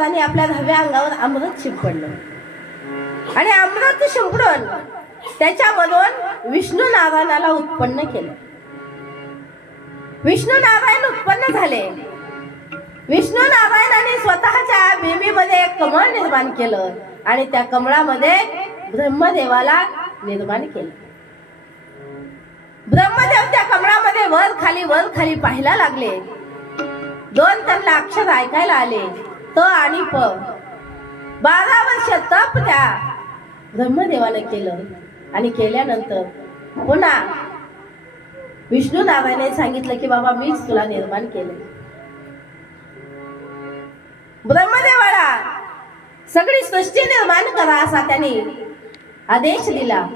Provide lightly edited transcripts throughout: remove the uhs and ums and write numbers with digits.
आणि आपल्या 10व्या अंगावर अमृत शिंपडलं आणि अमृत शिंपडून त्याच्यामधून विष्णू नारायणाला उत्पन्न केलं. विष्णू नारायण उत्पन्न झाले. विष्णू नारायणाने स्वतःच्या बेंबीमध्ये एक कमळ निर्माण केलं आणि त्या कमळामध्ये ब्रह्मदेवाला निर्माण केलं. ब्रह्मदेव त्या कमळामध्ये वर खाली पाहायला लागले. 2 त्यांना अक्षर ऐकायला आले, त आणि प. 12 वर्ष तप त्या ब्रह्मदेवाने केलं आणि केल्यानंतर पुन्हा विष्णू नारायणाने सांगितलं की बाबा मीच तुला निर्माण केलं. ब्रह्मदेवाला सगळी सृष्टी निर्माण करा असा त्याने आदेश दिला.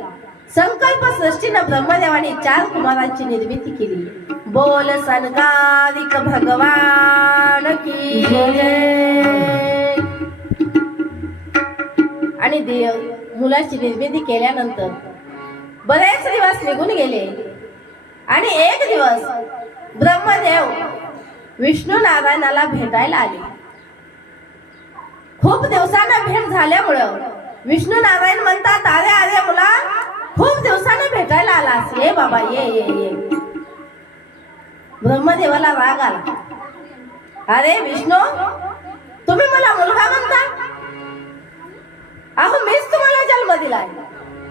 संकल्प सृष्टीनं ब्रह्मदेवाने 4 कुमारांची निर्मिती केली. बोल सनकादिक भगवान की जय. आणि देव मुलाची निर्मिती केल्यानंतर बरेच दिवस निघून गेले आणि एक दिवस ब्रह्मदेव विष्णू नारायणाला भेटायला आले. खूप दिवसांना भेट झाल्यामुळं विष्णू नारायण म्हणतात, अरे अरे मुला, खूप दिवसांना भेटायला आलास, ये बाबा ये ये ये. ब्रह्मदेवाला राग आला. अरे विष्णू, तुम्ही मला मुलगा म्हणता? अहो मीच तुम्हाला जन्म दिलाय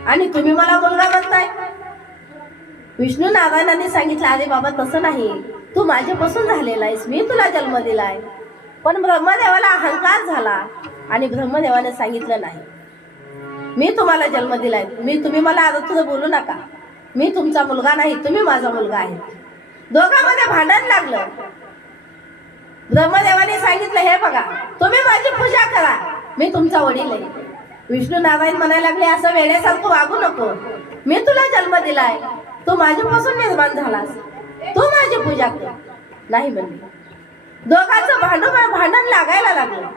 आणि तुम्ही मला मुलगा म्हणताय. विष्णू नारायणाने सांगितलं, अरे बाबा तसं नाही, तू माझ्यापासून झालेला आहेस, मी तुला जन्म दिलाय. पण ब्रह्मदेवाला अहंकार झाला आणि ब्रह्मदेवाने सांगितलं, नाही, मी तुम्हाला जन्म दिलाय, तुम्ही मला आता तुझं बोलू नका, मी तुमचा मुलगा नाही, तुम्ही माझा मुलगा आहे. दोघांमध्ये भांडण लागलं. ब्रह्मदेवाने सांगितलं, हे बघा, तुम्ही माझी पूजा करा, मी तुमचा वडील आहे. विष्णू नारायण म्हणायला लागले, असं वेड्यासारखं वागू नको, मी तुला जन्म दिलाय, तू माझ्यापासून निर्माण झालास, तू माझी पूजा कर. नाही म्हणले. दोघांचं भांडण लागायला लागलं.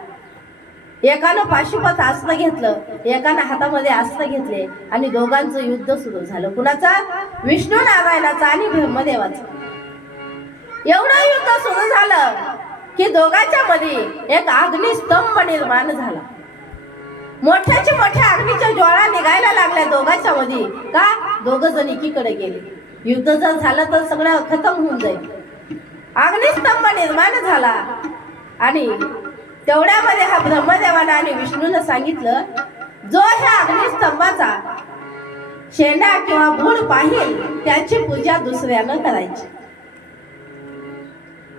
एकानं पाशुपत अस्त्र घेतलं, एकानं हातामध्ये अस्त्र घेतले आणि दोघांचं युद्ध सुरू झालं. कुणाचा? विष्णू नारायणाचा आणि ब्रह्मदेवाचा. एवढं युद्ध सुरू झालं की दोघांच्या मध्ये एक अग्निस्तंभ निर्माण झाला. मोठ्याच्या मोठ्या अग्नीच्या ज्वाळा निघायला लागल्या दोघांच्या मध्ये. का? दोघ जण एकीकडे गेले. युद्ध जर झालं तर सगळं खतम होऊन जाईल. अग्निस्तंभ निर्माण झाला आणि तेवढ्यामध्ये हा ब्रह्मदेवाला आणि विष्णूने सांगितलं, जो ह्या अग्निस्तंभाचा शेंडा किंवा भूड पाहिल त्याची पूजा दुसऱ्यानं करायची.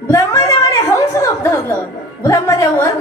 ब्रह्मदेवाने हंस रूप धरलं. ब्रह्मदेव वर